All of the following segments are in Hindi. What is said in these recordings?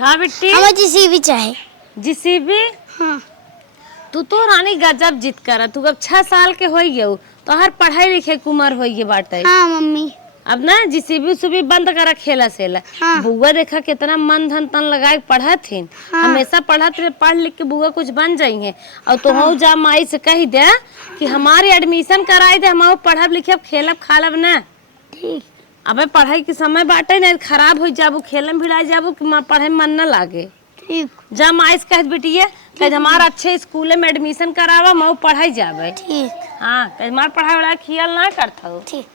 कहा बिट्टी? हमें जीसीबी चाहे। जीसीबी? हाँ। तू तो रानी गजब जिद कर, तू अब 6 साल के हो गए तो हर पढ़ाई लिखे की उम्र हो गई बाटे। हाँ मम्मी। अब ना जीसीबी सुबी बंद करा खेला सेला। हाँ। बुआ देखा कितना मन धन तन लगा के पढ़ा थी। हाँ। हमेशा पढ़त रहे, पढ़ लिख के बुआ कुछ बन जाइए। और तो हाँ। जा माई से कही दे कि हमारी एडमिशन कराई दे, हम पढ़ब लिखब खेलब खालब ना। ठीक। अबे पढ़ाई के समय बाटे ना, खराब हो जाबू, खेलम भिड़ा जाबू कि पढ़े में मन न लागे। ठीक। जा माई से कह बिटिया कह हमारा अच्छे स्कूल में एडमिशन करावा, मैं पढ़ाई जावे। ठीक। हाँ कह हमार पढ़ाई वाला खियाल ना करता हो। ठीक।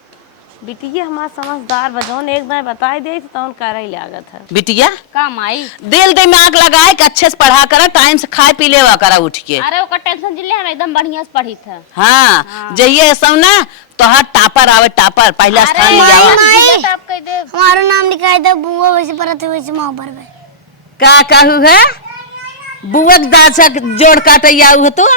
बिटिया हमार समझदार बजौन एक बार बताई दे तो कर ही लागत है। बिटिया का माई दिल दिमाग लगाए कि अच्छे से पढ़ा करा, टाइम से खाए पी लेवा करा उठ के। अरे ओकर टेंशन जिले हम एकदम बढ़िया से पढ़ी था। हाँ जइए सब ना तो हर टापर आवे, टापर पहला स्थान लिया। हमारा नाम लिखाई दे, बुआ वैसे परत वैसे माँ पर गए। का कहू है बुआ दाचा जोड़ काटैया हो तो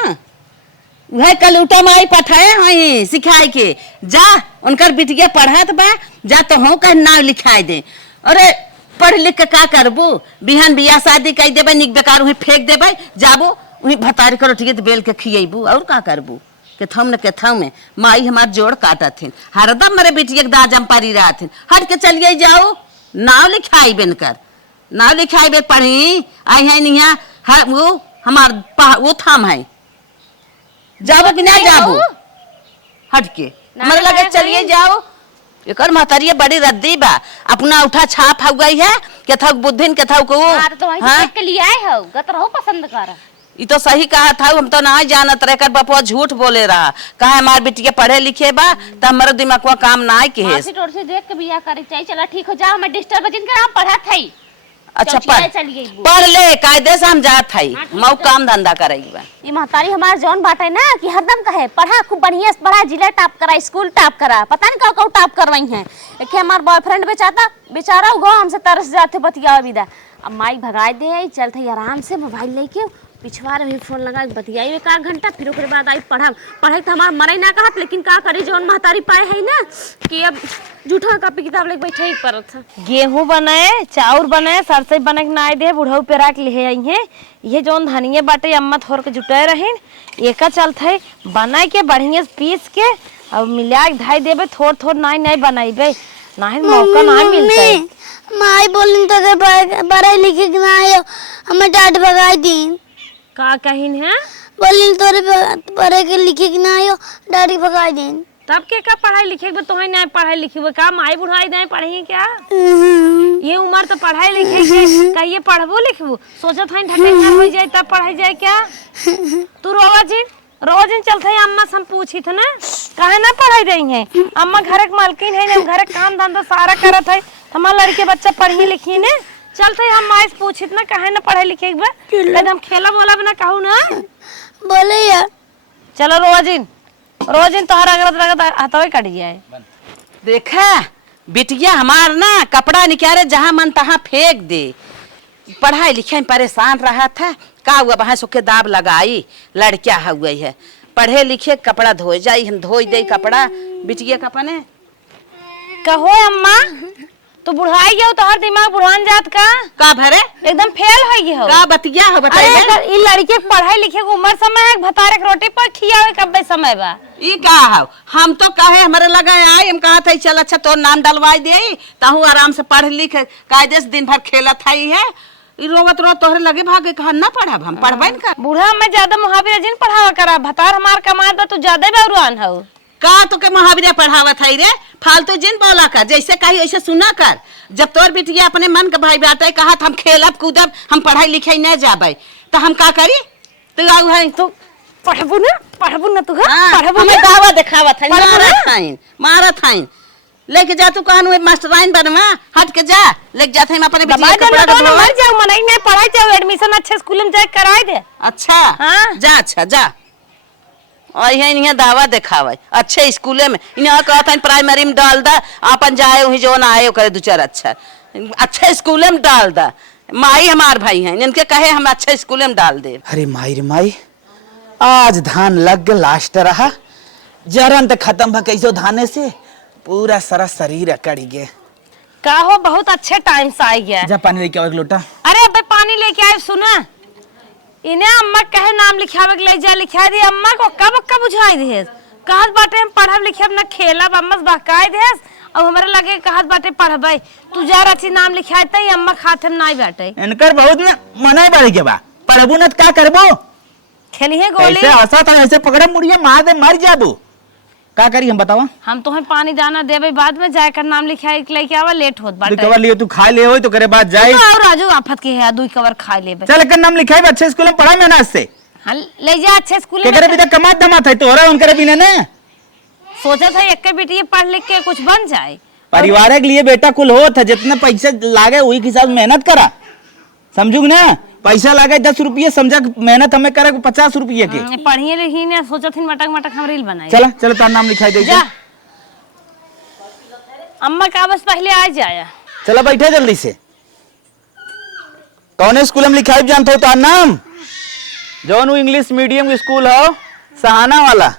वह कल उठा माई पठाए हई सिखाए के जा उनकर बिटिया पढ़त बा, जा तो हो कह नाम लिखाई दे। अरे पढ़ लिख के का करबू, बिहान बियाह शादी कई देबे, निक बेकार वही फेंक देबे, जाबू वही भतारी करो ठीक बेल के खियेबू और का करबू। के थम न के थम में माई हमार जोड़ काटत थी, हरदम मेरे बिटिया के दाजम पारी रहा थी। हट के चलिए जाओ, नाव लिखाई बनकर नाव लिखाई बे पढ़ी आई है नहीं वो हमार वो थाम है, जाबो कि ना जाबो हट के हमारे लगे चलिए जाओ। एकर महतरिया बड़ी रद्दी बा, अपना उठा छाप हो गई है के थक बुद्धिन के थक को। अरे तो वहीं से के लिए आए हो, गतर हो पसंद कर। ये तो सही कहा था, हम तो ना जानत रहे कर बपुआ झूठ बोले रहा। कहा हमार बिटिया पढ़े लिखे बा त हमारा दिमाग काम ना के है। मासी टोर से देख के बियाह करे चाहिए। चला ठीक हो जाओ, मैं डिस्टर्ब जिनका हम पढ़ा थई। अच्छा पढ़ ले कायदे से हम जात हई, मऊ काम धंधा करेगी बा। ये महतारी हमार जौन बाटे ना कि हरदम कहे पढ़ा खूब बढ़िया से पढ़ा, जिला टॉप करा, स्कूल टॉप करा, पता नहीं कौ टॉप करवाई है। एक हमार बॉयफ्रेंड बेचारा गाँव हमसे तरस जाते बतिया विदा। अब माई भगाए दे, चलते आराम से मोबाइल लेके पिछवाड़े भी फोन लगा बतियाई एक घंटा, फिर ओकरे बाद आई पढ़े तो हमार मरे ना कहत, लेकिन का करे जौन महतारी पाए है ना कि अब झूठा कॉपी किताब लेके बैठे ही पड़त है। गेहूं बनाए, चाउर बनाए, सरसों बने के ना दे, बुढ़ऊ पेरा के ले आई है। ये जौन धनिये बाटे अम्मा थोड़ के जुटाए रहीन, एका चलते बनाए के बढ़िया से पीस के और मिला के धाई देबे, थोड़ थोड़ नहीं बनाइबे, नहीं मौका ना मिलता। माई बोलिन तो बड़े लिखे के ना आयो, हमें डांट भगाई दी। का कहिन है बोलिन तोरे पढ़े के लिखे के ना आयो, डांट भगाई दी। तब के का पढ़ाई लिखे तो है ना पढ़ाई लिखी का माई बुढ़ाई नहीं पढ़ी क्या? ये उम्र तो पढ़ाई लिखे के का ये पढ़बो लिखबो सोचत है ढटेंगा हो जाए तब पढ़ाई जाए क्या? तू रोज चलते है अम्मा से हम पूछी थे ना काहे ना पढ़ाई रही है। अम्मा घर के मालकिन है ना, घर काम धंधा सारा करत है, हमार लड़के बच्चा पढ़ी लिखी ने चलते हम माई से पूछित ना काहे ना पढ़े लिखे हम खेला बोला ना कहू ना बोले यार। चलो रोजिन तोहरा रगत हथवे कट जाए। देखा बिटिया हमार ना कपड़ा निकाले जहाँ मन तहाँ फेंक दे, पढ़ाई लिखे में परेशान रहा था। का हुआ वहाँ सुखे दाब लगाई, लड़किया हुआ है पढ़े लिखे कपड़ा धोए जाई, हम धोई दे कपड़ा बिटिया कपने। कहो अम्मा तो बुढ़ाई गयो तो हर दिमाग बुढ़ान जात का भरे एकदम फेल हो गई हो का बतिया हो बताइए। अरे ई लड़के के पढ़ाई लिखे के उम्र समय है, भतारे के रोटी पर खियावे कब समय बा। ई का हो हम तो कहे हमारे लगा आए, हम कहा था चल अच्छा तो नाम डलवाई दे ताहू आराम से पढ़ लिख कायदे से दिन भर खेला था ही है। रोवत रो तोहरे लगे भागे कहा ना पढ़ब, हम पढ़बे न कर। बूढ़ा मैं ज्यादा मुहावरा जिन पढ़ावा करा, भतार हमार कमात बा तू ज्यादा बेरुआन हो का तो के मुहावरा पढ़ावत है रे, फालतू जिन बोला कर, जैसे कही वैसे सुना कर। जब तोर बिटिया अपने मन के भाई बाटे कहा हम खेलब कूदब, हम पढ़ाई लिखाई न जाबे तो हम का करी? तो आउ है तो पढ़बू ना तू पढ़बू में दावा दिखावत है, मारत है लेके जा तू कहनु मास्टराइन बनवा, हट के जा लेके जाते हम अपने बिटिया के कपड़ा तो मर जाओ मनाई नहीं पढ़ाई जाओ, एडमिशन अच्छे स्कूल में जाके कराई दे। अच्छा जा, अच्छा जा और यहाँ दावा दिखावे अच्छे स्कूले में, इन्हें कहता है प्राइमरी में डाल दा, अपन जाए वही जो ना आए करे दो चार अच्छा अच्छे स्कूले में डाल दा। माई हमार भाई हैं, इनके कहे हम अच्छे स्कूले में डाल दे। अरे माई रे माई, आज धान लग गए, लास्ट रहा जरन तो खत्म भ कैसो धाने से पूरा सारा शरीर अकड़ गए। का हो बहुत अच्छे टाइम से आई गया। जा पानी लेके आओ एक लोटा। अरे अबे पानी लेके आए सुना, इन्हें अम्मा कहे नाम लिखावे के ले जा, लिखा दी अम्मा को कब बुझाई दे कहत बाटे हम पढ़ब लिखब ना खेलब, अम्मा से बहकाई दे और हमारे लगे कहत बाटे पढ़बै, तू जा रची नाम लिखाते ही अम्मा खाते नहीं बैठे। इनकर बहुत में मनाई बाड़ी के बा, पढ़बू न का करबो, खेली है गोली ऐसे हंसा था ऐसे पकड़े मुड़िया मार दे मर जाबू, का करी हम बताओ। हम तुम्हें पानी दाना देवे बाद में जाकर नाम लिखाई के लेके आवा, लेट होत बाटे। कवर लिए तू खा ले हो तो करे बाद जाए और राजू आफत के है, दुई कवर खा लेबे। चल कर नाम लिखाई अच्छे स्कूल में पढ़ाई मेहनत से। हां ले जा अच्छे स्कूल के में। करे बिना कमात दमात है तोरा उनकर बिना ना। सोचा था एक के बेटी पढ़ लिख के कुछ बन जाए। परिवार के लिए बेटा कुल हो था, जितना पैसा लागे वही के साथ मेहनत करा, समझू ना। पैसा लागे 10 रुपये, समझा मेहनत हमें करे 50 रुपये के। पढ़िए लिखी ने सोचा थी मटक मटक हम रील बनाई। चला चलो तार नाम लिखाई दे जा अम्मा का बस पहले आ जाया। चला बैठे जल्दी से। कौन स्कूल में लिखाई जानते हो तार नाम? जौन इंग्लिश मीडियम स्कूल हो सहाना वाला,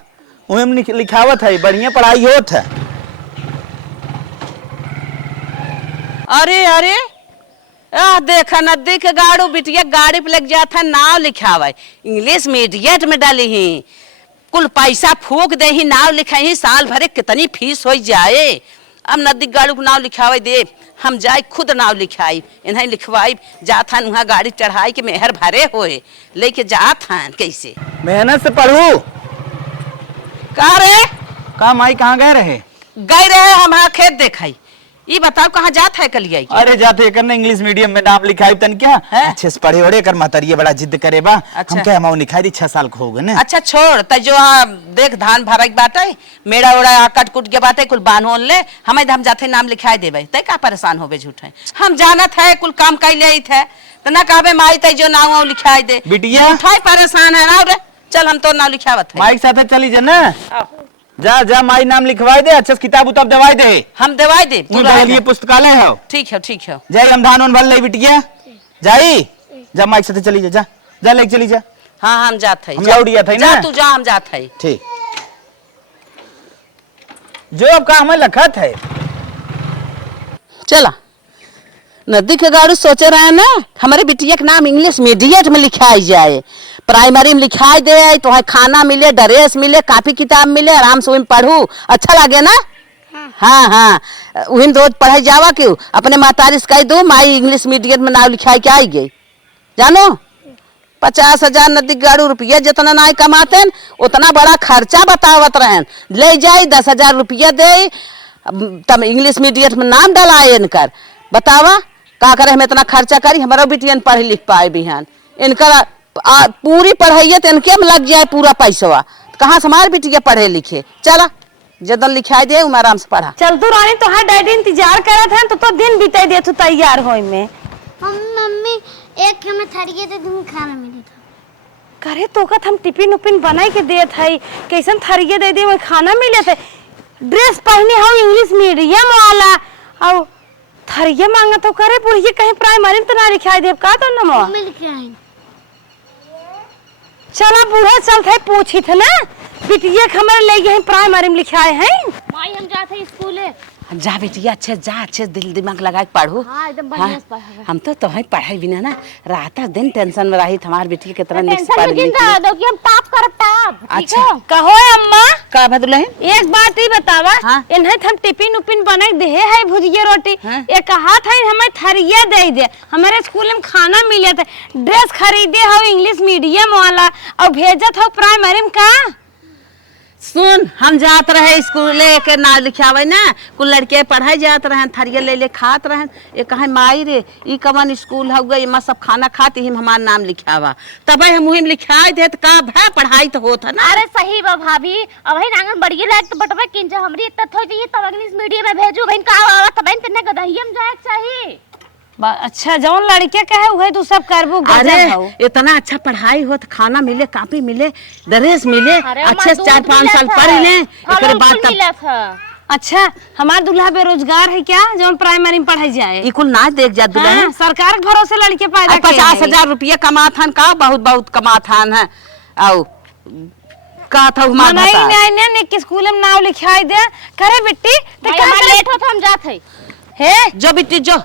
वही में लिखावत है, बढ़िया पढ़ाई होत है। अरे अरे देखा नदी के गाड़ू बिटिया गाड़ी पे लग जाता नाव लिखावे, इंग्लिश मीडियम में डाली ही, कुल पैसा फूक दे ही नाव लिखाई, साल भरे कितनी फीस हो जाए। अब नदी गाड़ू को नाव लिखावे दे, हम जाए खुद नाव लिखाई, इन्हें लिखवाई जात हन वहाँ गाड़ी चढ़ाई के मेहर भरे होए लेके जात हन। कैसे मेहनत से पढ़ू। का रे का माई कहाँ गए रहे? गए रहे हमारा खेत देखाई। ये बताओ कहाँ जात है कलिया? अरे जाते करने इंग्लिश मीडियम में नाम लिखाई तन क्या अच्छे से पढ़े ओढ़े कर मातरिये बड़ा जिद करे बा। अच्छा। हम क्या हम लिखाई दी 6 साल को हो गए ना। अच्छा छोड़ त जो देख धान भरा के बाटे, मेरा ओड़ा कट कुट के बाटे, कुल बांधोन ले हमें हम जाते नाम लिखाई देबे, तय का परेशान होबे झूठे। हम जानत है कुल काम कैले ही थे त ना कहबे माई तय जो नाम लिखाई दे। बिटिया झूठा परेशान है ना रे, चल हम तो नाम लिखावत है। माई के साथ चली जा ना, जा जा माई नाम लिखवाई दे, अच्छे से किताब उताब दवाई दे। हम दवाई दे लिए पुस्तकालय है। ठीक है ठीक है। जाई हम धान उन भर ले बिटिया, जाई जा माई के साथ चली जा, जा लेके चली जा। हाँ हम जात है, हम लौटिया थे ना। जा तू जा, हम जात है। ठीक जो अब का हमें लखत है। चला नदी के गाड़ू सोचे रहे ना हमारे बिटिया के नाम इंग्लिश मीडियम में लिखाई जाए, प्राइमरी में लिखाई दे, तो है खाना मिले, ड्रेस मिले, कॉपी किताब मिले, आराम से वही पढ़ू, अच्छा लगे ना। हाँ हाँ वही रोज पढ़ाई जावा क्यों, अपने मातारी से कह दो माई इंग्लिश मीडियम में नाम लिखाई के आई गई। जानो 50,000 नदी गाड़ू रुपया जितना नाई कमाते उतना बड़ा खर्चा बतावत रहन, ले जाई 10,000 रुपया दे तब इंग्लिश मीडियम में नाम डलाए इनकर। बतावा का करे, हम इतना खर्चा करी, हमारा बिटियन पढ़ लिख पाए बिहान, इनकर पूरी पढ़ाई तो इनके में लग जाए पूरा पैसा, कहाँ से हमारे बिटिया पढ़े लिखे। चला जदन लिखाई दे उम आराम से पढ़ा। चल तू रानी, तो हर डैडी इंतजार करत है, तो दिन बीते दे तू तैयार होई में। मम्मी एक हमें थरिये दे दूं, खाना मिली था। करे तो कत हम टिफिन उपिन बनाई के देत है, कैसन थरिये दे दे, खाना मिले थे, ड्रेस पहने हो इंग्लिश मीडियम वाला, और थरिये मांगा तो करे बुढ़िया कहीं प्राइमरी में तो ना लिखाई दे का तो ना मम्मी लिख रहे हैं। चला बूढ़ा चलते पूछी थे ना बिटिया हमारे ले गए प्राइमरी में लिखाए हैं। माई हम जाते हैं स्कूल है। जा बेटिया अच्छे जा, अच्छे दिल दिमाग लगा के पढ़ो। हाँ एकदम बढ़िया से पढ़ा। हम तो तुम्हें पढ़ाई बिना ना रात दिन टेंशन में रही, हमारी बेटी कितना टेंशन में किन रहा दो कि हम टाप करब टाप। अच्छा कहो अम्मा का भदुलहिन एक बात ही बतावा। हाँ? इन्हें हम टिफिन उपिन बना दे है भुजिया रोटी। हाँ? एक कहा था हमें थरिया दे दे, हमारे स्कूल में खाना मिले थे, ड्रेस खरीदे हो इंग्लिश मीडियम वाला और भेजा था प्राइमरी में। का सुन हम जात रहे स्कूल के नाम लिखावे ना, कुल लड़के पढ़ाई जात रहे, थरिया ले ले खात रहे, ये कहे माई रे ई कवन स्कूल हो गई, सब खाना खाती हिम हमार नाम लिखावा, तब हम मुहिम लिखाई दे का भै पढ़ाई तो होत है ना। अरे सही बा भाभी, अब है नांगन बढ़िया लायक तो बटवे किन जा हमरी इतना थोई दिए तब इंग्लिश मीडियम में भेजू बहन का आवा तब बहन तने गदहियम जाए चाहिए। अच्छा जौन लड़के कहे वही तू सब करबू। अरे इतना अच्छा पढ़ाई होत, खाना मिले, कॉपी मिले, ड्रेस मिले, अच्छे 4-5 साल पढ़ ले, एक बाद तब अच्छा हमार दूल्हा बेरोजगार है क्या जौन प्राइमरी में पढ़ाई जाए? ई कुल ना देख जा दूल्हा। हाँ, सरकार के भरोसे लड़के पैदा 50,000 रुपया कमाथन का बहुत बहुत कमाथन है। आओ का था हमार नहीं नहीं नहीं स्कूल में नाम लिखाई दे करे बेटी तो का लेट हो तो हम जात है। हे जो बिट्टी जो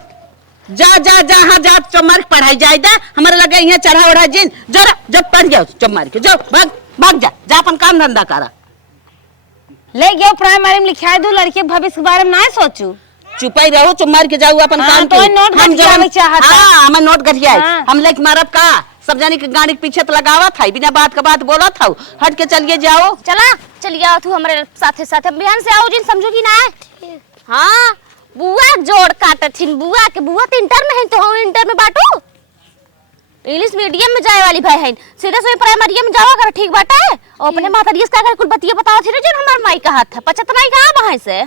जा जा जा हाँ जा चमार के पढ़ाई जाए दा हमारे लगे यहाँ चढ़ा उड़ा जिन जरा जब पढ़ जाओ चमार के जो भाग भाग जा जा अपन काम धंधा करा। ले गयो प्राइमरी में लिखाई दो लड़के के भविष्य के बारे में ना सोचू। चुपाई रहो चुमार के जाऊ अपन काम तो नोट गठियावे चाहता। हां हम नोट गठिया हाँ। हम लेके मारब का सब जानी के गाड़ी के पीछे तो लगावा था बिना बात का बात बोला था हट के चलिए जाओ। चला चलिए आओ तू हमारे साथे साथे बिहान से आओ जिन समझोगी ना। हाँ बुआ जोड़ काटथिन बुआ के बुआ तो इंटर में है तो हम इंटर में बाटू इंग्लिश मीडियम में जाए वाली भाई है सीधे से प्राइमरी में जावा कर ठीक बात है। और अपने माताजी का कुल बतिया बताओ थे जो हमार माई का हाथ है पचत माई कहां वहां से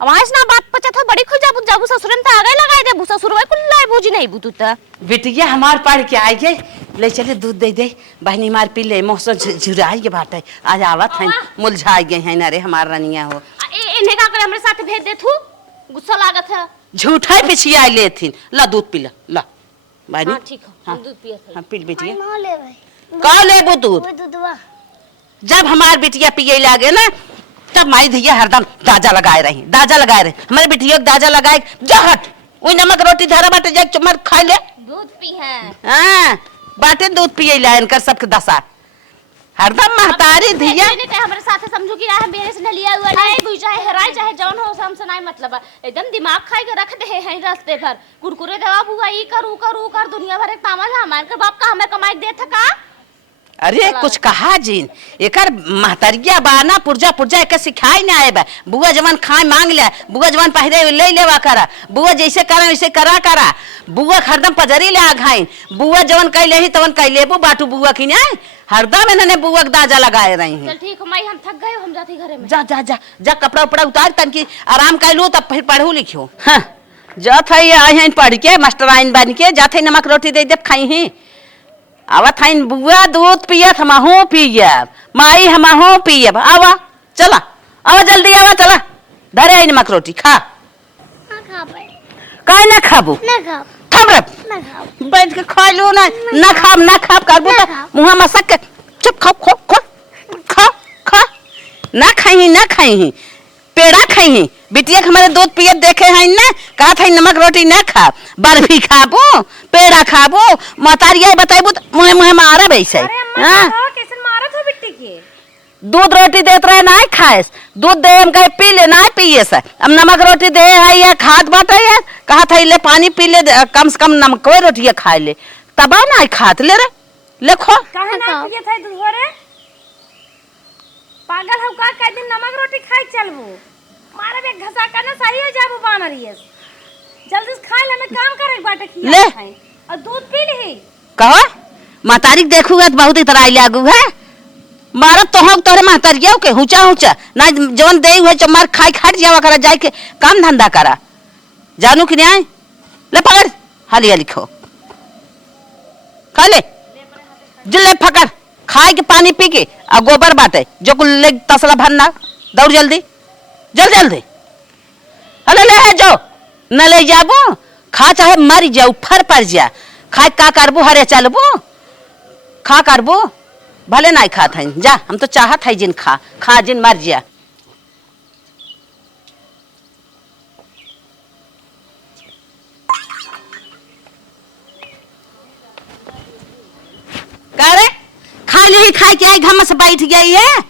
वहां से ना बात पचत हो बड़ी खुद जाबू जाबू ससुर में आगे लगाए दे ससुर में कुल लाई बूजी नहीं बुतू त बिटिया हमार पढ़ के आई गई ले चले दूध दे दे बहनी मार पी ले मौसम झुराई के बाटे आज आवत है मुलझा गए हैं ना रे हमार रनिया हो इन्हें का कर हमरे साथ भेज दे तू गुस्सा लागत है झूठा पिछिया लेथिन ला दूध पी ला बहनी हां ठीक है हम दूध पियत हां पी बिटिया ना ले भाई का लेबो दूध वो दूधवा जब हमार बिटिया पिए लागे ना तब माई धैया हरदम दाजा लगाए रहे हमारे बिटिया को दाजा लगाए जा हट ओई नमक रोटी धरा बाटे जा चम्मच खा ले दूध पी है हां बाटे दूध पिए ला इनकर सबके दशा हरदम महतारी धैया हमारे साथ समझो कि है मेरे से लिया हुआ नहीं बुझ जाए हराई चाहे जौन हो हमसे नहीं मतलब एकदम दिमाग खाई के रख दे हैं रास्ते भर कुरकुरे दवा बुआ ई कर दुनिया भर एक तामल हमार के बाप का हमें कमाई दे थका। अरे कुछ कहा जीन एकर महतरिया बाना पुरजा एक सिखाई ना आए बा बुआ जवान खाए मांग ले बुआ जवान पहरे ले लेवा करा बुआ जैसे करा वैसे करा बुआ हरदम पजरी ले आघाइन बुआ जवान कह ले तवन कह लेबू बाटू बुआ की ना हरदम इन्होंने बुआ के दाजा लगाए रही हैं। चल ठीक है माई हम थक गए हम जाते घरे में जा जा जा जा कपड़ा उपड़ा उतार तन की आराम कर लू तब फिर पढ़ू लिखो। हाँ जात है आए हैं पढ़ के मास्टर आइन बन के जात है नमक रोटी दे दे खाई ही आवत है बुआ दूध पियत हमहू पियब माई हमहू पियब आवा चला आवा जल्दी आवा चला धरे है नमक रोटी खा ना खा भाई काहे ना खाबू ना खा थम रे ना खा बैठ के खा लो ना खाब करबू तो मुंह मसक के चुप खा ना खाई पेड़ा खाई बिटिया हमारे दूध पियत देखे हैं ना कहा था नमक रोटी ना खा बर्फी खाबो पेड़ा खाबो महतारिया बताइबू तो मुहे मारा वैसे हां कैसे मारत हो बिट्टी के दूध रोटी देत रहे ना खाएस दूध दे हम कहे पी ले ना पिए से अब नमक रोटी दे है या खाद बाटे है कहा था ले पानी पी ले कम से कम नमक रोटी खाए ले तबा ना खात ले रे लेखो काहे ना पिए थे दूध रे पागल हम का कह दिन नमक रोटी खाई चलबू मारे बे घसा का ना सही हो जाबू बानरियस जल्दी से खा ले हमें काम करे बाटे खिया ले और दूध पी ली कहो महतारी देखूगा तो बहुत इतरा आई लागू है मारत तो हम तोरे महतारिया के ऊंचा ना जवन दे हुए चमार खाई खाट जावा करा जाए के काम धंधा करा जानू कि नहीं ले पकड़ हालिया लिखो खा ले जल्दी पकड़ खाए के पानी पी के और गोबर बाटे जो कुल ले तसला भरना दौड़ जल्दी अरे ले है जो न ले जाबो खा चाहे मर जाऊ फर पड़ जा खाए का करबो हरे चलबो खा करबो भले नहीं खात है जा हम तो चाहत है जिन खा जिन मर जा करे खाली खाई के आई घम से बैठ गई है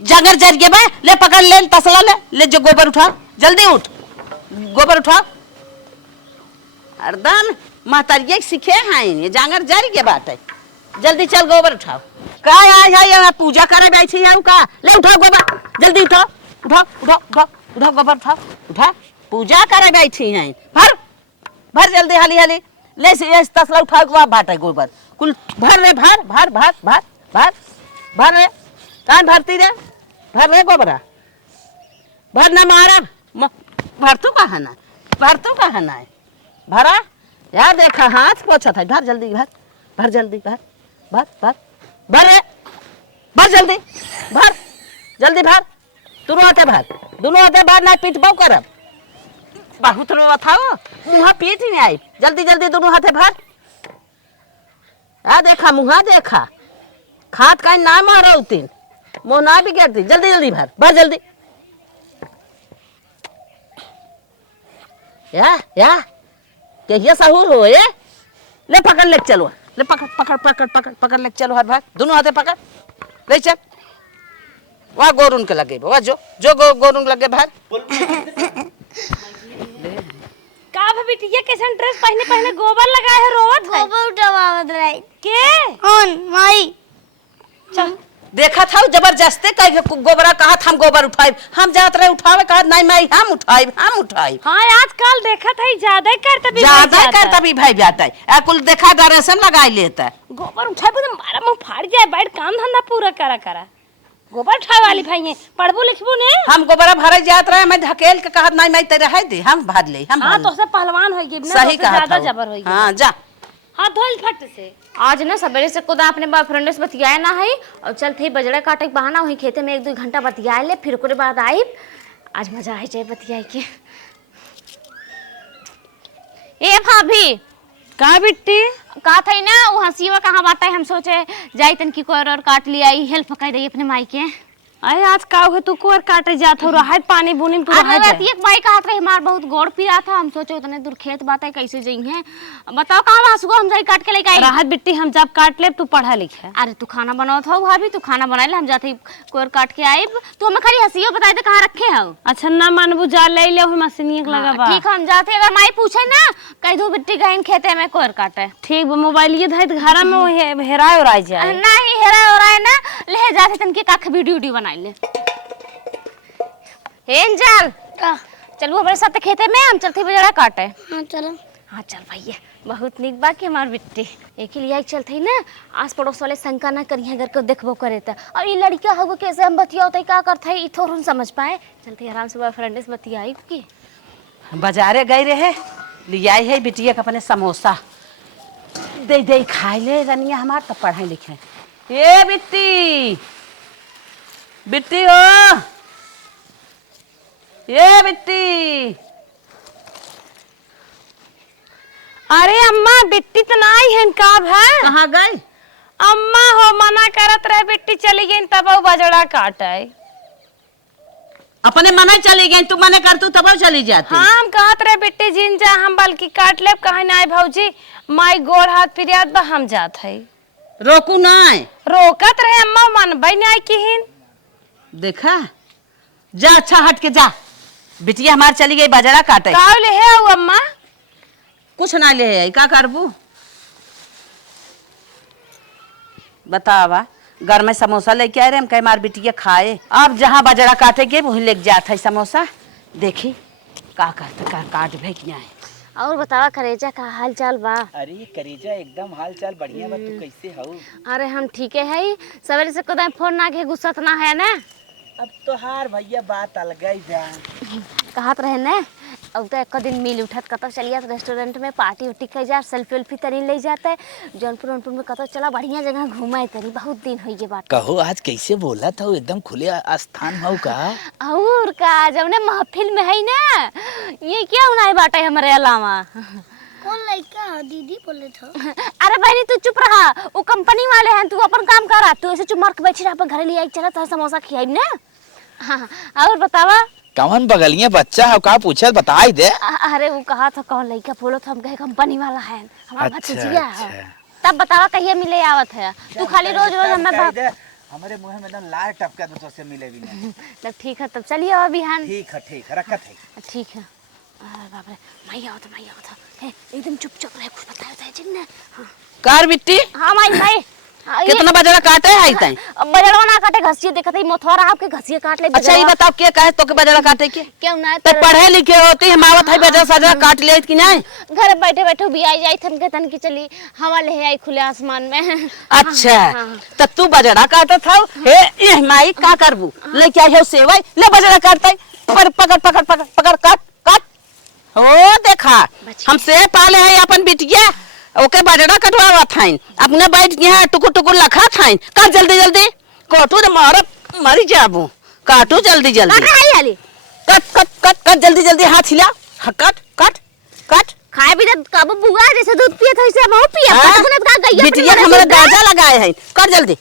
जगर जर के बे ले पकड़ ले तसला ले जो गोबर उठा जल्दी उठ गोबर उठा हरदम महतारिया सीखे हैं ये जांगर जर के बात है जल्दी चल गोबर उठाओ का है पूजा करे बैठी है का ले उठाओ गोबर जल्दी उठाओ गोबर उठा पूजा करे बैठी हैं भर जल्दी हाली ले से तसला उठाओ के बाटे गोबर कुल भर रे भर रे कान भरती रे भर रे गोबरा भर ना मारा भर तू कहा ना है भरा यार देखा हाथ पोछा था भर जल्दी भर जल्दी भर जल्दी भर दोनों हाथे भर ना पीठ बहु करब बहुत रोवा था मुँह पीठ नहीं आई जल्दी दोनों हाथे भर आ देखा मुँह देखा खाद का ना मारो तीन मुँह ना बिगड़ती जल्दी भर जल्दी या कहिया सहूर हो ये ले पकड़ ले चलो ले पकड़ पकड़ पकड़ पकड़ पकड़ ले चलो हर भाग दोनों हाथे पकड़ ले चल वहाँ गोरुन के लगे वहाँ जो गोरुन लगे बाहर का बिटिया कैसन ड्रेस पहने पहने गोबर लगाए है रोवत है गोबर उठावत रही के कौन माई चल देखा था जबरदस्ती कह गोबरा कहा हम गोबर उठाए हम जात रहे उठावे कहा नहीं मैं हम उठाए हाँ आजकल देखा था ज्यादा करता भी ज्यादा करता भी भाई जाता है कुल देखा डरेशन लगा लेता है गोबर उठाए तो मारा मुंह फाड़ जाए बैठ काम धंधा पूरा करा गोबर उठाए वाली भाई है पढ़बू लिखबू ने हम गोबरा भरे जात रहे मैं ढकेल के कहा नहीं मैं तेरे है दे हम भाग ले हम हाँ तो से पहलवान होगी ना सही कहा ज्यादा था जबर होगी हाँ जा हाथ धोल फट से आज ना सवेरे से खुदा अपने बॉयफ्रेंड से बतियाए ना है और चल थे बजड़ा काटे के बहाना हुई खेते में 1-2 घंटा बतियाए ले फिर ओकरे बाद आई आज मजा आ जाए बतियाए के। ए भाभी कहाँ बिट्टी का था ना वो हंसीवा कहाँ बाटा है हम सोचे जाई तन की कोर और काट लिया हेल्प कर रही अपने माई के। अरे आज का हो तू कोर काटे जात हो रहा है पानी बुनी में तू रहा है एक माई कहत रहे हमार बहुत गोड़ पिया था हम सोचे उतने दूर खेत बात है कैसे जाई हैं बताओ कहाँ वासुगो हम जाई काट के लेके आई। राहत बिट्टी हम जब काट ले तू पढ़ा लिखे अरे तू खाना बनाओ था भाभी तू खाना बना ले हम जाते कोर काट के आई तू हमें खाली हंसियो बताए थे कहाँ रखे हो। अच्छा ना मानबू जा ले ले हो मशीनी लगा बा ठीक हम जाते अगर माई पूछे ना कह दू बिट्टी गईन खेते में कोर काटे ठीक बा मोबाइल ये धैत घर में हेराय और आ जाए नहीं हेरा हो रहा है ना ले जाते तन के काख वीडियो बनाई ले एंजल चलू हमारे साथ खेते में हम चलते बजड़ा काटे। हाँ चलो हाँ चल भैया बहुत निक बा कि हमार बिट्टी एक लिए चलते ना आस पड़ोस वाले शंका ना करिए अगर को देखबो करे तो और ये लड़का हो कैसे हम बतिया होते क्या करते है थोड़ा समझ पाए चलते आराम से बॉयफ्रेंड से बतियाई की बाजारे गए रहे ले आई है बिटिया का अपने समोसा दे दे खाए ले रनिया हमार तो पढ़ाई लिखे ये बिट्टी बिट्टी हो ये बिट्टी अरे अम्मा बिट्टी तो ना आई है कब है कहाँ गई अम्मा हो मना करत रहे बिट्टी चली गई तब वो बजड़ा काटे अपने मना चली गई तू मने कर तू तब चली जाती हाँ हम कहत रहे बिट्टी जिन जा हम बल्कि काट ले कहीं ना भौजी माई गोर हाथ पिरियात बा हम जात है रोकू नहीं रोकत रहे अम्मा मनबई नहीं किहिन देखा जा अच्छा हट के जा बिटिया हमार चली गई बाजारा काटे का ले है वो अम्मा कुछ ना ले आई का करबू बतावा घर में समोसा लेके आए रहे हम कहे मार बिटिया खाए अब जहाँ बाजरा काटे के वहीं लेके जाता है समोसा देखी का करता का काट भेजिया है और बतावा करेजा का हाल चाल बा। अरे करेजा एकदम हाल चाल बढ़िया बा तू कैसे हो अरे हम ठीक है सवेरे से कदा फोन ना के गुस्सा ना है ना अब तो हार भैया बात अलग ही जा कहत रहे ना अब तो एक दिन मिल उठत कतौ चलिए रेस्टोरेंट में पार्टी उटी कर जा सेल्फी वेल्फी तरी ले जाते है जौनपुर में कतौ चला बढ़िया जगह घुमाए तरी बहुत दिन हो ये बात कहो आज कैसे बोला था एकदम खुले स्थान हो का और का जब ने महफिल में है ना ये क्या उनाई बाटे हमारे अलावा कौन लड़का दीदी बोले था अरे बहनी तू चुप रहा वो कंपनी वाले हैं तू अपन काम कर तू ऐसे चुप मार के बैठी रहा अपन घर ले आई चला तो समोसा खियाई ना। हाँ और बतावा कौन बगलिया बच्चा है का पूछे बताई दे अरे वो कहा था कौन लड़का बोलो तो हम कहे कंपनी वाला है हमारा अच्छा, भतीजिया है तब बतावा कहिए मिले आवत है तू खाली रोज रोज हमें हमारे मुंह में ना लार टपका तो से मिले भी नहीं तब ठीक है तब चलिए अभी हाँ ठीक है रखत है ठीक है। अरे बाप रे माई आओ था एकदम चुप रहे कुछ बताया था जिन्ना कार बिट्टी हाँ माई कितना बाजरा काटे है तई बजड़वा ना काटे घसिए देखत है मोथरा आपके घसिए काट ले अच्छा ये बताओ के कहे तो के बाजरा काटे के क्यों ना तो पढ़े लिखे होती हम आवत है बाजरा साजरा काट ले कि नहीं घर बैठे बैठे भी आई जाई थन की चली हवा ले आई खुले आसमान में अच्छा तो तू बाजरा काटत था हे ए माई का करबू लेके आई हो सेवई ले बाजरा काटते पकड़ काट हो देखा हम से पाले है अपन बिटिया ओके बाजरा कटवावा थाइन अपने बैठ गया टुकुर लखा थाइन कर जल्दी कोटू रे मरी जाबू काटू जल्दी कट जल्दी हाथ हिला कट खाए भी कब बुआ जैसे दूध पिए थे ऐसे बहु पिए का गैया बिटिया हमरा दादा लगाए हैं कर जल्दी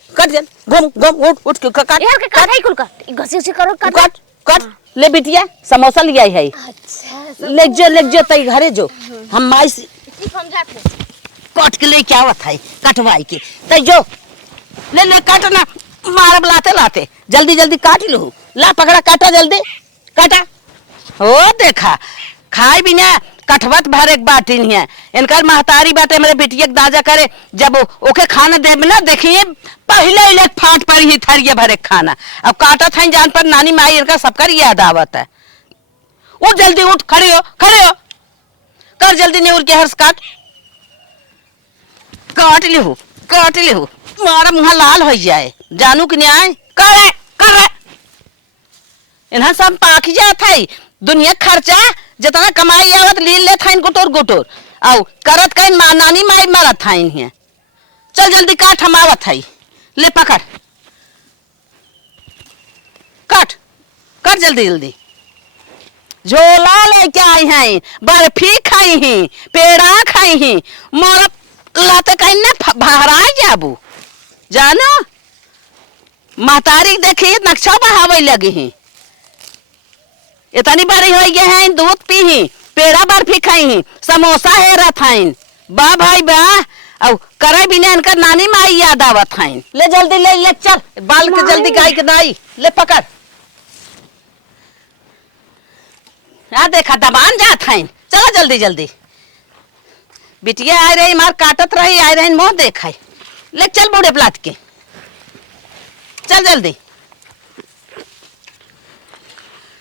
घूम उठ के काट यार के काट कुल काट घसी करो कट ले बिटिया समोसा ले आई है। अच्छा ले जो तई घरे जो हम माई से काट के लेके आवत है कटवाई के तई जो ले काटना मारब लाते लाते जल्दी जल्दी काट लो ला पकड़ा काटा जल्दी काटा हो देखा खाए बिना कठवत भर एक बात नहीं है इनकर महतारी बातें मेरे बिटिया के दाजा करे जब ओके खाना दे ना देखिए पहले इलेक फाट पर ही थरिए भरे खाना अब काटा था जान पर नानी माई इनका सबकर याद आवत है। उठ जल्दी उठ खड़े हो कर जल्दी नहीं उठ के हर्ष काट ले मारा मुँह लाल हो जाए जानू कि नहीं आए कर इन्हें सब पाखी जात है दुनिया खर्चा जितना कमाई आवत लील ले था गुटोर गुटोर आओ करत कहीं नानी माई मरत था इन्हें चल जल्दी काट हम आवत है ले पकड़ काट जल्दी जल्दी झोला लेके आई हैं बर्फी खाई हैं पेड़ा खाई हैं मोर लाते कहीं ना भरा जाबू जानो महतारी देखी नक्शा बहावे लगी हैं इतनी बड़ी हो गए हैं दूध पी ही पेड़ा बर्फी खाई ही समोसा है रथाइन बा भाई बा और करे बिना इनका नानी माई याद आवत हैं ले जल्दी ले चल बाल के जल्दी गाय के दाई ले पकड़ यहाँ देखा दबान जात हैं चलो जल्दी जल्दी बिटिया आ रही मार काटत रही आ रही मोह देखा ले चल बूढ़े प्लाट के चल जल्दी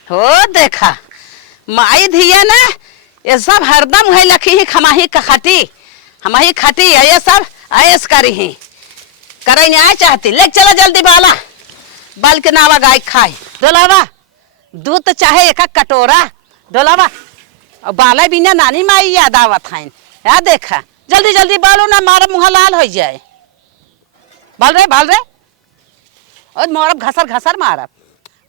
हो देखा माई धिया ना ये सब हरदम है लखी ही खमाही खटी हमाही खटी है ये सब आयस करी ही करे नहीं आए चाहती ले चला जल्दी बाल के नावा गाय खाए डोलावा दूध तो चाहे एक कटोरा डोलावा और बाला बिना नानी माई याद आवत है या देखा जल्दी जल्दी बालो ना मारा मुँह लाल हो जाए बाल रे और मोरब घसर मारब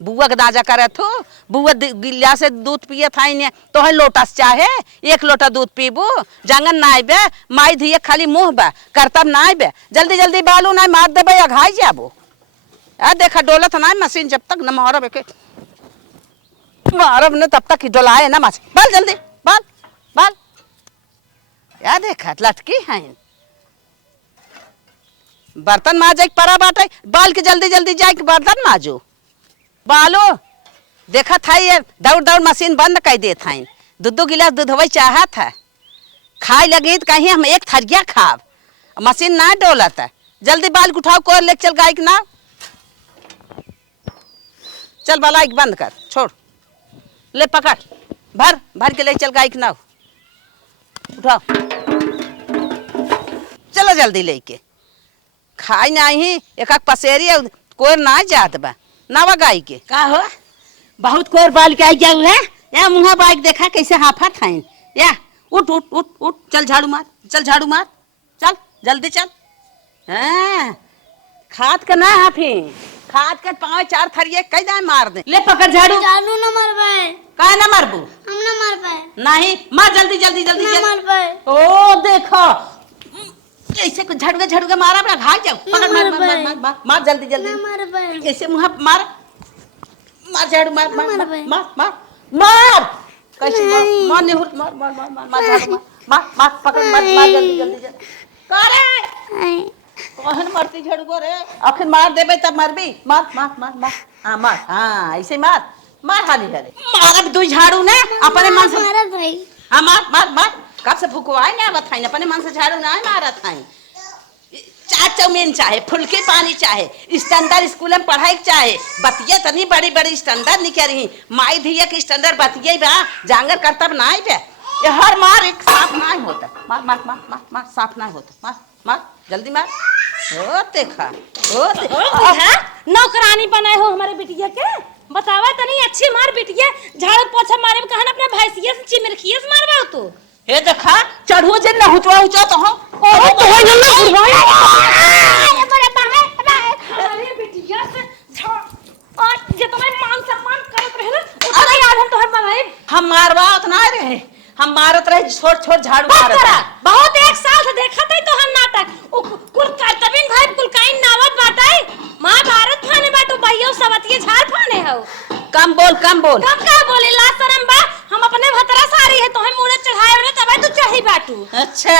बुआ के दाजा करे थो बुआ गिल्ला से दूध पिए था इन्हें तो है लोटा से चाहे एक लोटा दूध पीबू जंगन ना आबे माई धिए खाली मुँह बा करतब ना आबे जल्दी जल्दी बालू ना मार देबे या घाई जाबो आ देखा डोलत ना मशीन जब तक न मारब के मारब न तब तक डोलाए ना मशीन बाल जल्दी बाल या देखा लटकी हैं बर्तन माजे परा बाटे बाल के जल्दी जल्दी जाए के बर्तन माजो बालो देखा था ये दौड़ मशीन बंद कर दे था दो गिलास दूध हो चाहा था खाए लगी तो कहीं हम एक थरिया खाब मशीन ना डोलत जल्दी बाल उठाओ को ले चल गाय के ना चल बाला बंद कर छोड़ ले पकड़ भर के ले चल गाय के ना उठाओ चलो जल्दी लेके खाई नहीं एक पसेरी कोई ना जात बा नावा गाय के का हो बहुत कोर बाल के आई जाऊ है या मुँह बाइक देखा कैसे हाफा था या उठ चल झाड़ू मार चल जल्दी चल खाद का ना हाफी खाद के 5-4 थरिये कई दाए मार दे ले पकड़ झाड़ू जानू ना मर पाए का ना मारबू हम ना मर पाए नहीं मार जल्दी ना मर पाए ओ देखो ऐसे को झड़ू के मारा अपना घाल जाओ पकड़ मार जल्दी ना मर पाए ऐसे मुँह मार झाड़ू मार कैसे मार नहीं हुट मार झाड़ू मार पकड़ मार जल्दी करे कौन मारती झाड़ू को रे आखिर मार देबे तब मरबी मार हाँ ऐसे मार हाली मार दो झाड़ू ने अपने मन से मारा भाई हाँ मार कब से फुकवाए ना बताई अपने मन से झाड़ू ना मारा था चाट चौमीन चाहे फुलके पानी चाहे स्टैंडर्ड स्कूल में पढ़ाई चाहे बतिया तनी बड़ी स्टैंडर्ड नहीं कर रही माई धिया के स्टैंडर्ड बतिया बा जांगर करतब ना बे ये हर मार एक साफ ना होता मार साफ ना होता मार जल्दी मार होते खा नौकरानी बनाए हो हमारे बिटिया के बतावा तनी अच्छी मार बिटिया झाड़ू पोछा मारे में कहना अपने भैंसिया से चिमरखिया से मारवा तो हे देखा चढ़ो जे न हुचवा तो हो ओ तो हो ना अरे बड़ा बाहे अरे बिटिया से और जे तुम्हें मान सम्मान करत रहे ना उतना याद हम तोहर बनाए हम मारवा उतना रहे हम मारत रहे छोट झाड़ू मारत बहुत एक साल से देखा था तो हम नाटक कुल कर्तव्य भाई कुल काइन नावत बाटाई महाभारत फाने बाटो बहियो सवतिये झाड़ फाने हो कम बोल कम बोल। कब का बोले ला शरम बा, हम अपने भतरा सारी है तो हम मुड़े चढ़ाए वाले तब तू चाही बाटू। अच्छा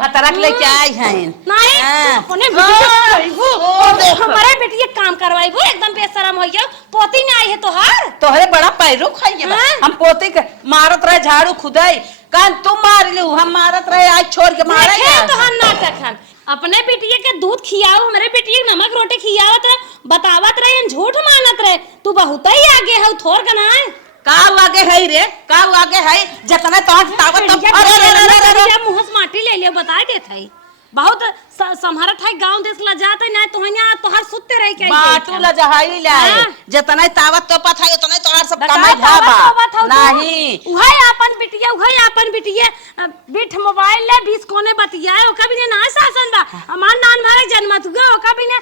भतरक लेके आई हैं। नहीं हाँ। अपने बिटिया करबू ओ देखो। हमारे बिटिया काम करवाइबू एकदम बेशरम हो गयो। पोती नहीं आई है तोहार। तोहरे बड़ा पैरू खाइए बा। हाँ। हम पोते के मारत रहे झाड़ू खुदाई कान तुम मार लू हम मारत रहे आज छोड़ के मारे देखे तो हम नाटक हम अपने बिटिया के दूध खियाओ हमारे बिटिया के नमक रोटी खियावत रहे बतावत रहे हम झूठ मानत रहे तू बहुत ही आगे है थोड़ का ना का आगे है रे का आगे है जितना तोहर ताकत तो अरे मुंह से माटी ले लियो बता देत है बहुत संहरत है गांव देश ला जात है ना तोहनिया तोहर सुत्ते रह के बाटू ला जहाई लाए हाँ। जितना ताकत तो पता है उतना तोहर सब बता, कमाई तावत धाबा तावत हौ तू। नहीं उहाई अपन बिटिया बिठ मोबाइल ले 20 कोने बतियाए ओका भी ना शासन बा हमार नान मारे जन्मत हुआ ओका भी ने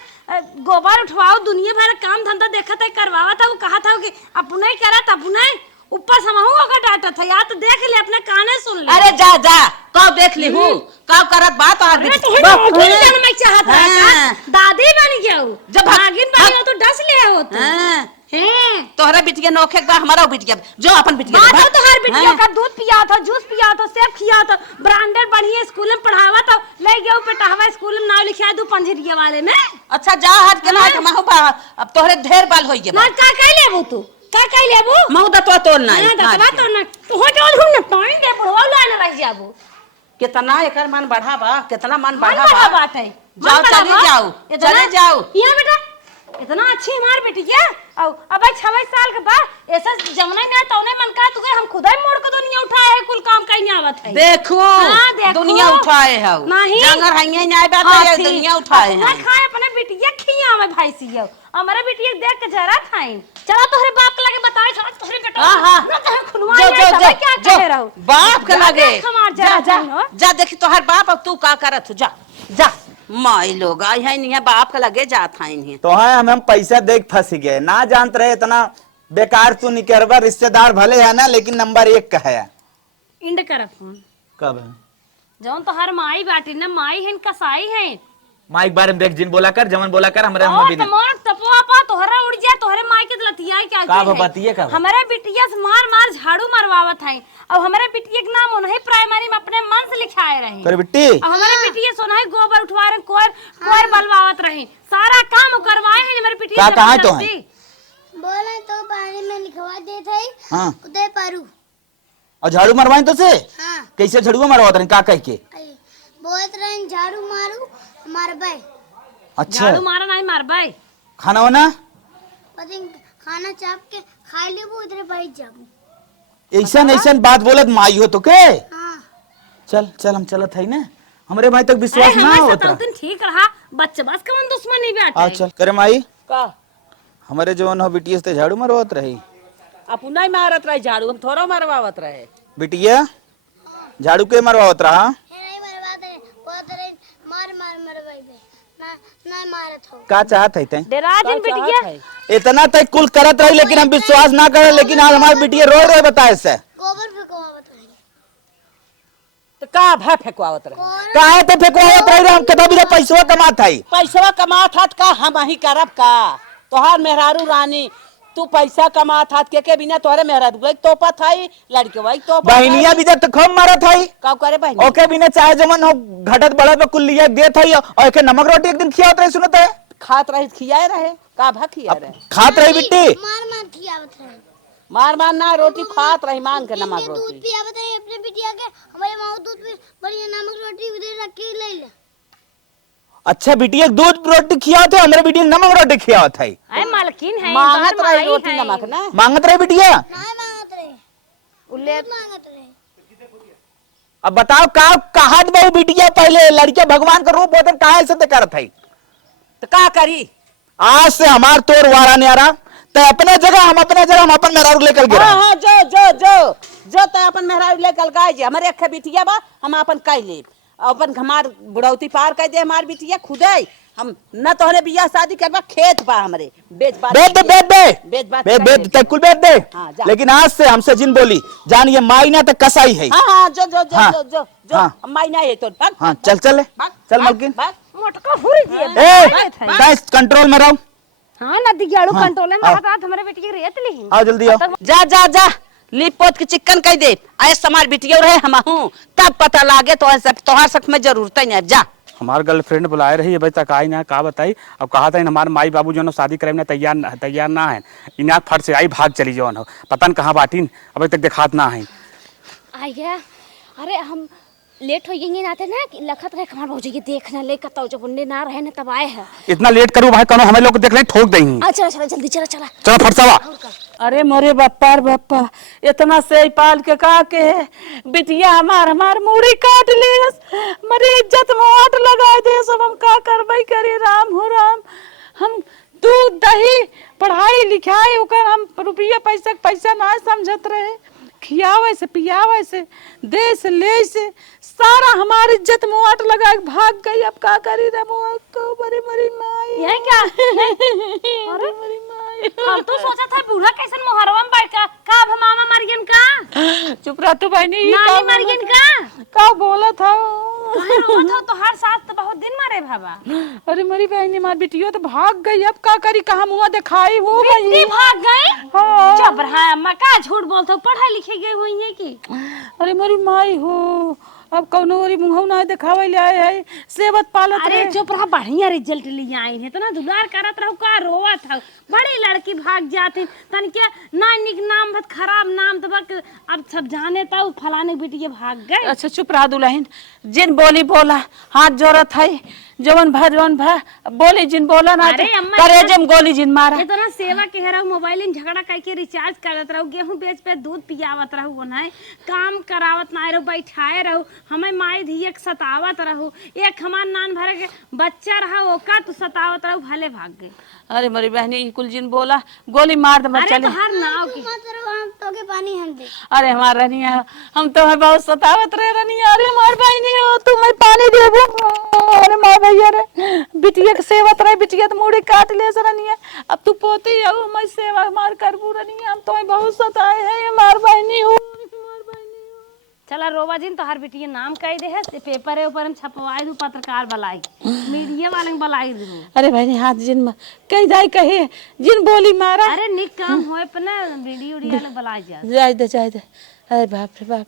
गोबर उठवाओ दुनिया भर काम धंधा देखत है करवावा था वो कहा था कि अपने करत अपने ऊपर समहू ओका डांटत है या तो देख ले अपने काने सुन ले अरे जा जा कब देख ली हूँ कब करत बात और अरे तो नागिन जन्म चाहत है हाँ। दादी बन गया जब नागिन बन गया तो डस ले हो तो हाँ। हैं तोहरा बिटिया नोखे बा हमारा बिटिया जो अपन बिटिया बात हो तो हर बिटिया का दूध पिया था जूस पिया था सेब खिया था ब्रांडेड बढ़िया स्कूल में पढ़ावा था ले गया पेटावा स्कूल में नाम लिखा दू पंजरिया वाले में अच्छा जा हट के ना हम अब तोहरे ढेर बाल होई के ना का कह लेबू तू का कह लेबू मऊ दतवा तोल ना ना दतवा तो ना तो हो जो हम न पानी दे पड़वा लाने रह जाबू कितना एकर मन बढ़ा बा कितना मन मन बढ़ा बड़ा बा बात है जाओ चले जाओ चले जाओ यहाँ बेटा इतना अच्छी मार बिटिया और अब 26 साल के बाद ऐसा जमना ना तौने मन का तू हम खुदा ही मोड़ के दुनिया उठाए है कुल काम कहीं आवत है देखो हाँ, देखो। दुनिया उठाए है नहीं। जंगर हइये नहीं बात है दुनिया उठाए ना है खाए अपने बिटिया खिया में भाई सियो हमारे बिटिया देख के जरा खाई चलो तोहरे बाप के लगे बताए चलो तोहरे बेटा हाँ, हाँ। ना तो हम खुलवा जो ले सब क्या कह रहा हूं बाप के लगे हमार जा जरा जा जानो जा देखी तोहर बाप अब तू का करत हो जा जा माई लोग आई है नहीं बाप के लगे जात है नहीं तो है हम पैसा देख फंस गए ना जानते रहे इतना बेकार तू निकरवा रिश्तेदार भले है ना लेकिन नंबर 1 का है इंड कर फोन कब है जौन तो हर माई बाटी ना माई है कसाई है माइक बारे में देख जिन बोला कर जमन बोला कर हमरे हम और भी नहीं तमोर तपवा पा तोहरा उड़ जाए तोहरे माई के लतिया क्या का है बतिये का हमारे बिटिया से मार मार झाड़ू मरवावत है और हमारे बिटिया के नाम उन्हें प्राइमरी में अपने मन से लिखाए रहे कर बिट्टी और हमारे बिटिया सोना गोबर उठवा रहे कोर बलवावत रहे सारा काम करवाए हैं हमारे बिटिया का कहाँ तो है? बोले तो पानी में लिखवा दे थे हाँ उदय पारू और झाड़ू मरवाई तो से हाँ कैसे झाड़ू मरवा रहे का कह के बोलत रहे झाड़ू मारू मार बाई अच्छा झाड़ू मारा नहीं मार भाई खाना वाना पति खाना चाप के खा लेबू उधर बैठ जाबू ऐसा बात बोलत माई हो तो के हाँ चल चल हम चलत है ना हमरे भाई तक विश्वास ना होता ठीक रहा बच्चे बस कौन दुश्मनी बैठा आ चल करे माई का हमारे जवान हो बिटिया से झाड़ू मरवात रही अपना ही मारत रहे झाड़ू हम थोड़ा मरवावत रहे बिटिया झाड़ू के मरवात रहा नहीं मरवा दे बोलत रहे मार मार मरवाई बे ना ना मारत हो का चाहत है तै डेराजिन बिटिया इतना तक कुल करत रही लेकिन हम विश्वास ना करे लेकिन आज हमारी बिटिया रो रहे बताए से गोबर फेंकवावत रहे तो का भा फेंकवावत रहे काहे पे फेंकवावत रही हम कदा भी पैसा कमात है पैसा कमात हाथ का हम ही करब का तोहार मेहरारू रानी तू पैसा कमात हाथ के बिना तोहरे मेहरारू वही तोपा थाई लड़के वही तोपा बहनिया भी जब खूब मारत है का करे बहन ओके बिना चाहे जमन हो घटत बढ़त पे कुल लिया देत है और एक नमक रोटी एक दिन खियावत रही सुनत है खात रही खियाए रहे का भा खिया रहे खात रही बिट्टी मार मार खियावत रहे मार मार ना रोटी खात रही मांग के नमक दूध रोटी पियावत रहे अपने बिटिया के हमारे माँ दूध पे बढ़िया नमक रोटी उधर रख के ले ले अच्छा बिटिया दूध रोटी खियावत है हमारे बिटिया नमक रोटी खियावत है अरे मालकिन है मांगत बाहर रही माई रोटी है। नमक ना मांगत रही बिटिया नहीं मांगत रहे उल्ले मांगत रहे अब बताओ का कहत बहु बिटिया पहले लड़के भगवान का रूप होते काहे से करत है तो का करी आज से हमार तोर वारा नहीं आ रहा तो अपने जगह हम अपन मेहरारू लेकर गिरा हाँ हाँ जो तो अपन मेहरारू लेकर गाय जे हमारे अखे बिटिया बा हम अपन कह ले अपन हमार बुढ़ौती पार कर दे हमार बिटिया खुदे हम न तोहरे बियाह शादी करबा खेत बा हमरे बेच बात बेच दे बेच बात बेच तक कुल बेच दे हाँ, जा। लेकिन आज से हमसे जिन बोली जान ये माई ना तो कसाई है हाँ हाँ जो जो जो हाँ, जो जो जो हाँ। माई ना है तो भाग, हाँ भाग, चल चल भाग, चल भाग, मलकिन भाग। मोटका हुरी दिए ए कंट्रोल में रहो हाँ ना दिगाड़ू हाँ, कंट्रोल में आओ। हाथ हमारे बेटी की रेत ली आओ जल्दी आओ। जा जा जा लिप पोत के चिकन कह दे आए समार बिटिया रहे हम तब पता लागे तो तोहार सख में जरूरत ही नहीं जा। हमार गर्लफ्रेंड बुलाए रही अभी तक आई ना का बताई। अब कहा था हमारे माई बाबू जो शादी करे में तैयार ना है। इन्हें फट से आई भाग चली जौन हो पता न कहाँ बाटीन अभी तक दिखात ना है। आ गया। अरे हम लेट हो गए ना थे ना कि लखत रहे हमारे भौजी के देखना ले कतौ जब उन्ने ना रहे ना तब आए हैं। इतना लेट करूँ भाई कौन हमें लोग देख रहे ठोक देंगे। चला चला जल्दी चला चला चलो फटसावा। अरे मोरे बप्पा रे बप्पा इतना से पाल के का के बिटिया हमार मुड़ी काट ले मरे इज्जत मोट लगा दे सब हम का करबई करे राम हो राम। हम दूध दही पढ़ाई लिखाई ओकर हम रुपया पैसा ना समझत रहे खियावे से पियावे से दे से ले से सारा हमारी इज्जत मुआट लगा के भाग गई। अब का करी रे मुआ को मरी माई ये क्या अरे मरी माई हम तो सोचा था बूढ़ा कैसन मोहरवा में बैठ का अब मामा मरियन का चुप रह तू बहनी नानी मरियन का बोला था कहे रोवत हो तो हर साथ तो बहुत दिन मारे भाबा। अरे मेरी बहनी मार बिटियो तो भाग गई। अब का करी कहाँ मुँह दिखाई हो बेटी भाग गई। हाँ। चुप रहा अम्मा का झूठ बोलते हो पढ़ाई लिखे गए हुई है की। अरे मेरी माई हो अब कौनो ओरी मुँह ना दिखावे ले आए है सेवत पालत अरे रहे। चुप रहा बढ़िया रिजल्ट लिए आई है तो ना दुलार करत रहू का रोवत हो बड़ी लड़की भाग जाती तन क्या ना निक नाम बहुत खराब नाम तो अब सब जाने था फलाने बेटी भाग गए। अच्छा चुप रहा दुल्हन जिन बोली बोला हाथ जोरत है जवन भा बोली जिन बोला ना अरे अम्मा करे जम गोली जिन मारा। ये तो ना सेवा के रहू मोबाइल में झगड़ा करके रिचार्ज करत रहू गेहूं बेच पे दूध पियावत रहू ओनाय काम करावत ना रहू बैठाए रहू हमें माई धियक सतावत रहू एक हमार नान भरे के बच्चा रहा ओका तो सतावत रहू भले भाग गए। अरे मेरी बहनी कुल जिन बोला गोली मार दे अरे चले। तो हर नाव की हम तो के पानी हम दे। अरे हमार रनिया हम तो है बहुत सतावत रहे रनिया। अरे हमार बहनी हो तू मैं पानी देबो। अरे मार भैया रे बिटिया के सेवत रहे बिटिया तो मुड़ी काट ले रनिया। अब तू पोती हो मैं सेवा मार करबू रनिया। हम तो है बहुत सताए है मार बहनी हो। चला रोवा जिन तो हर बेटी नाम कह दे है पेपर है ऊपर में छपवाई दू पत्रकार बुलाई मीडिया वाले बुलाई दू। अरे बहनी हाथ जिन कह जाए कहे जिन बोली मारा। अरे निक काम होए पे ना वीडियो वाले बुलाई जा जाए दे अरे बाप रे बाप